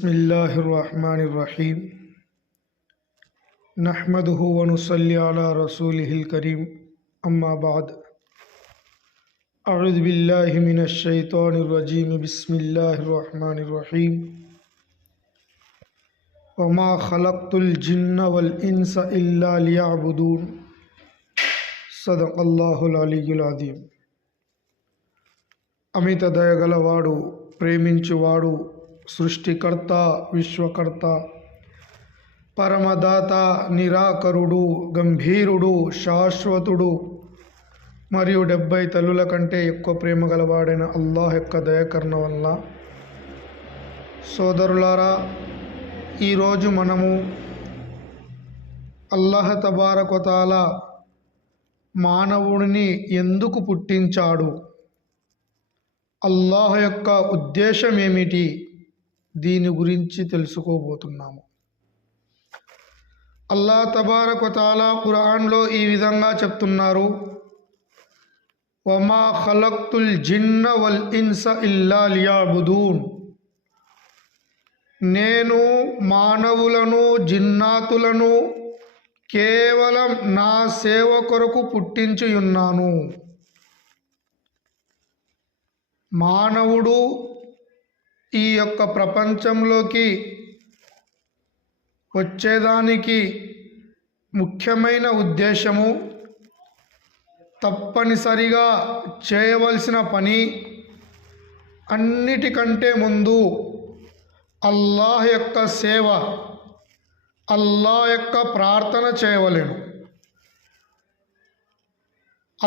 बिस्मिल्लाहिर्रहमानिर्रहीम नहमदुहु व नुसल्ली अला रसूलिहिल करीम अम्मा बाद अऊज़ु बिल्लाहि मिनश शैतानिर रजीम बिस्मिल्लाहिर्रहमानिर्रहीम वमा खलक़तुल जिन्न वल इंसा इल्ला लियअबुदून सदक़ल्लाहुल अलियुल अज़ीम। अमित दयगलवाडु प्रेमिंచువాడు సృష్టికర్త విశ్వకర్త పరమదాత నిరాకరుడు గంభీరుడు శాశ్వతుడు మరియు 70 తల్లుల కంటే ఎక్కువ ప్రేమ గలవాడైన అల్లాహ్ యొక్క దయకరణ వల్ల సోదరులారా, ఈరోజు మనము అల్లాహ్ తబారక వ తఆలా మానవుడిని ఎందుకు పుట్టించాడు, అల్లాహ్ యొక్క ఉద్దేశం ఏమిటి, దీని గురించి తెలుసుకోబోతున్నాము. అల్లాహ్ తబారక వ తఆలా ఖురాన్లో ఈ విధంగా చెప్తున్నారు, వమా ఖలక్తుల్ జిన్న వల్ ఇన్స ఇల్లా లియఅబుదూన్. నేను మానవులను జిన్నాతులను కేవలం నా సేవ కొరకు పుట్టించి ఉన్నాను. మానవుడు ఈ యొక్క ప్రపంచంలోకి వచ్చేదానికి ముఖ్యమైన ఉద్దేశము, తప్పనిసరిగా చేయవలసిన పని అన్నిటికంటే ముందు అల్లాహ్ యొక్క సేవ, అల్లాహ్ యొక్క ప్రార్థన చేయవలెను.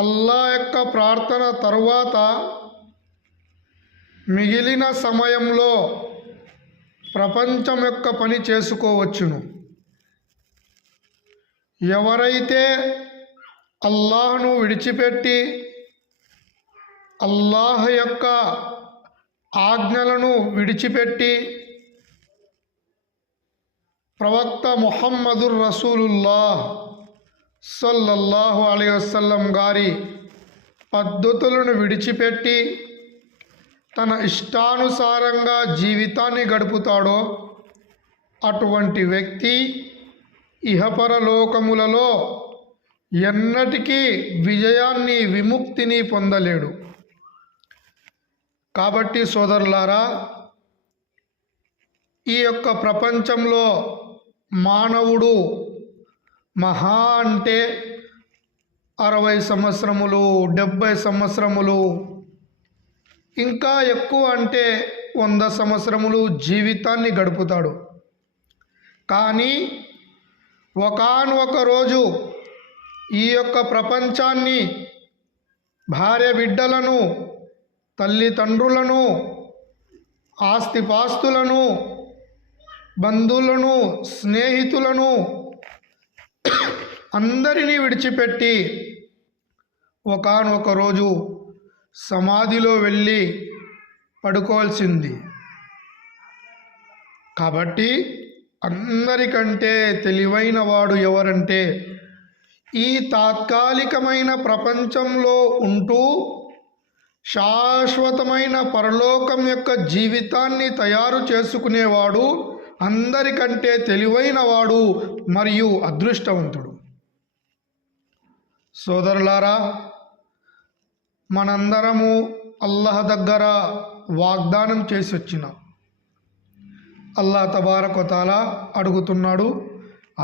అల్లాహ్ యొక్క ప్రార్థన తరువాత మిగిలిన సమయంలో ప్రపంచం యొక్క పని చేసుకోవచ్చును. ఎవరైతే అల్లాహ్ను విడిచిపెట్టి అల్లాహ్ యొక్క ఆజ్ఞలను విడిచిపెట్టి ప్రవక్త ముహమ్మదుర్ రసూలుల్లాహ్ సల్లల్లాహు అలైహి వసల్లం గారి పద్ధతులను విడిచిపెట్టి తన ఇష్టానుసారంగా జీవితాన్ని గడుపుతాడో అటువంటి వ్యక్తి ఇహపరలోకములలో ఎన్నటికీ విజయాన్ని విముక్తిని పొందలేడు. కాబట్టి సోదరులారా, ఈ యొక్క ప్రపంచంలో మానవుడు మహా అంటే 60 సంవత్సరములు, 70 సంవత్సరములు, ఇంకా ఎక్కువ అంటే 100 సంవత్సరములు జీవితాన్ని గడుపుతాడు. కానీ ఒకానొక రోజు ఈ యొక్క ప్రపంచాన్ని, భార్య బిడ్డలను, తల్లిదండ్రులను, ఆస్తిపాస్తులను, బంధువులను, స్నేహితులను అందరినీ విడిచిపెట్టి ఒకానొక రోజు సమాధిలో వెళ్ళి పడుకోవాల్సింది. కాబట్టి అందరికంటే తెలివైన వాడు ఎవరంటే, ఈ తాత్కాలికమైన ప్రపంచంలో ఉంటూ శాశ్వతమైన పరలోకం యొక్క జీవితాన్ని తయారు చేసుకునేవాడు అందరికంటే తెలివైన వాడు మరియు అదృష్టవంతుడు. సోదరులారా, మనందరము అల్లాహ్ దగ్గర వాగ్దానం చేసి వచ్చినాం. అల్లాహ్ తబారక వ తఆలా అడుగుతున్నాడు,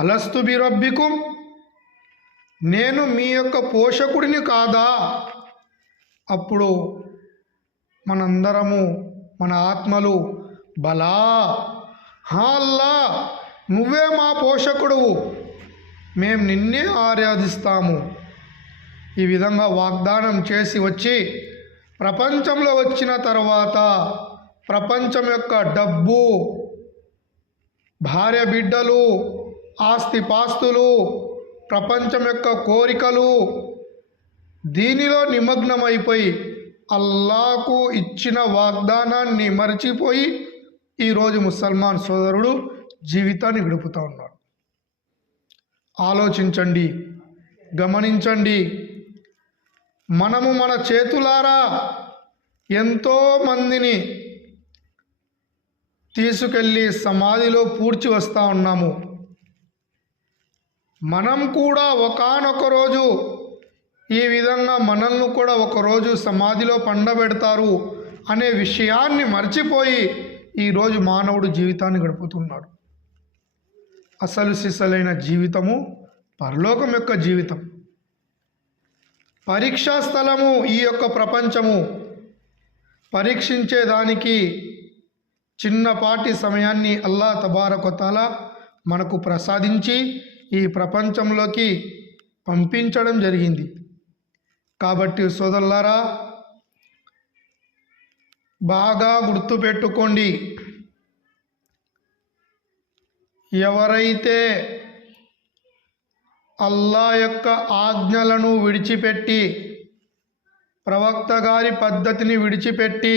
అలస్తు బిరబ్బికుం, నేను మీ యొక్క పోషకుడిని కాదా? అప్పుడు మనందరము, మన ఆత్మలు, బలా, హా అల్లా, నువ్వే మా పోషకుడువు, మేము నిన్నే ఆరాధిస్తాము. ఈ విధంగా వాగ్దానం చేసి వచ్చి ప్రపంచంలో వచ్చిన తర్వాత ప్రపంచం యొక్క డబ్బు, భార్య బిడ్డలు, ఆస్తిపాస్తులు, ప్రపంచం యొక్క కోరికలు, దీనిలో నిమగ్నమైపోయి అల్లాహకు ఇచ్చిన వాగ్దానాన్ని మర్చిపోయి ఈరోజు ముసల్మాన్ సోదరుడు జీవితాన్ని గడుపుతూ ఉన్నాడు. ఆలోచించండి, గమనించండి. మనము మన చేతులారా ఎంతో మందిని తీసుకెళ్ళి సమాధిలో పూడ్చి వస్తూ ఉన్నాము. మనం కూడా ఒకానొక రోజు ఈ విధంగా మనల్ని కూడా ఒకరోజు సమాధిలో పండబెడతారు అనే విషయాన్ని మర్చిపోయి ఈరోజు మానవుడు జీవితాన్ని గడుపుతున్నాడు. అసలు సిసలైన జీవితము పరలోకం యొక్క జీవితం. పరీక్షా స్థలము ఈ యొక్క ప్రపంచము. పరీక్షించేదానికి చిన్నపాటి సమయాన్ని అల్లాహ్ తబారక వ తఆలా మనకు ప్రసాదించి ఈ ప్రపంచంలోకి పంపించడం జరిగింది. కాబట్టి సోదరులారా, బాగా గుర్తుపెట్టుకోండి, ఎవరైతే అల్లాహ్ యొక్క ఆజ్ఞలను విడిచిపెట్టి, ప్రవక్త గారి పద్ధతిని విడిచిపెట్టి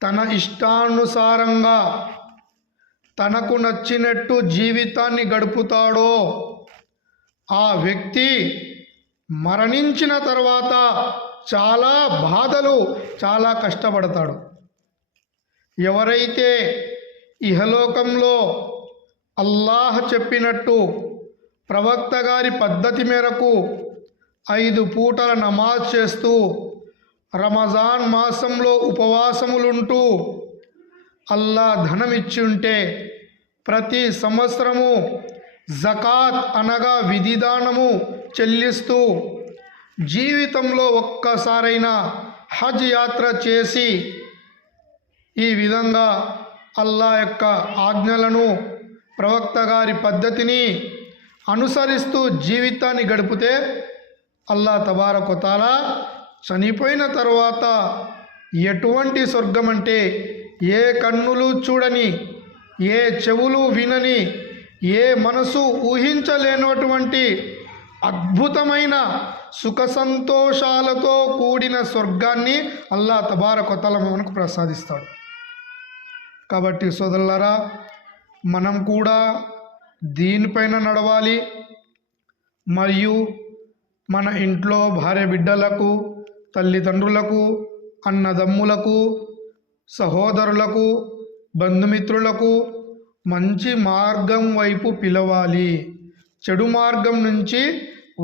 తన ఇష్టానుసారంగా తనకు నచ్చినట్టు జీవితాన్ని గడుపుతాడో ఆ వ్యక్తి మరణించిన తర్వాత చాలా బాధలు, చాలా కష్టపడతాడు. ఎవరైతే ఇహలోకంలో అల్లాహ్ చెప్పినట్టు ప్రవక్త గారి పద్ధతి మేరకు 5 పూటల నమాజ్ చేస్తూ రమజాన్ మాసంలో ఉపవాసములుంటూ అల్లాహ్ ధనం ఇచ్చి ఉంటే ప్రతి సంవత్సరము జకాత్ అనగా విధిదానము చెల్లిస్తూ జీవితంలో ఒక్కసారైనా హజ్ యాత్ర చేసి ఈ విధంగా అల్లాహ్ యొక్క ఆజ్ఞలను, ప్రవక్త గారి పద్ధతిని అనుసరిస్తూ జీవితాన్ని గడిపితే అల్లాహ్ తబారక వ తఆలా చనిపోయిన తర్వాత ఎటువంటి స్వర్గం అంటే ఏ కన్నులు చూడని, ఏ చెవులు వినని, ఏ మనసు ఊహించలేనటువంటి అద్భుతమైన సుఖ సంతోషాలతో కూడిన స్వర్గాన్ని అల్లాహ్ తబారక వ తఆలా మనకు ప్రసాదిస్తాడు. కాబట్టి సోదరులారా, మనం కూడా దీనిపైన నడవాలి. మరియు మన ఇంట్లో భార్య బిడ్డలకు, తల్లిదండ్రులకు, అన్నదమ్ములకు, సహోదరులకు, బంధుమిత్రులకు మంచి మార్గం వైపు పిలవాలి. చెడు మార్గం నుంచి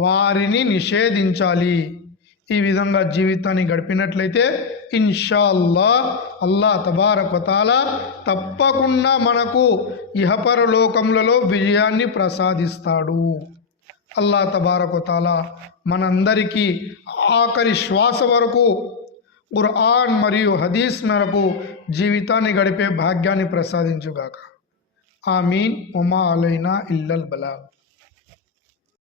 వారిని నిషేధించాలి. ఈ విధంగా జీవితాన్ని గడిపినట్లయితే ఇన్షాల్లాహ్ అల్లాహ్ తబారక వ తఆలా తప్పకుండా మనకు ఇహపరలోకములలో విజయాన్ని ప్రసాదిస్తాడు. అల్లాహ్ తబారక వ తఆలా మనందరికీ ఆఖరి శ్వాస వరకు ఖురాన్ మరియు హదీస్ మేరకు జీవితాన్ని గడిపే భాగ్యాన్ని ప్రసాదించుగాక. ఆమీన్. వమా అలైనా ఇల్లల్ బలాగ్.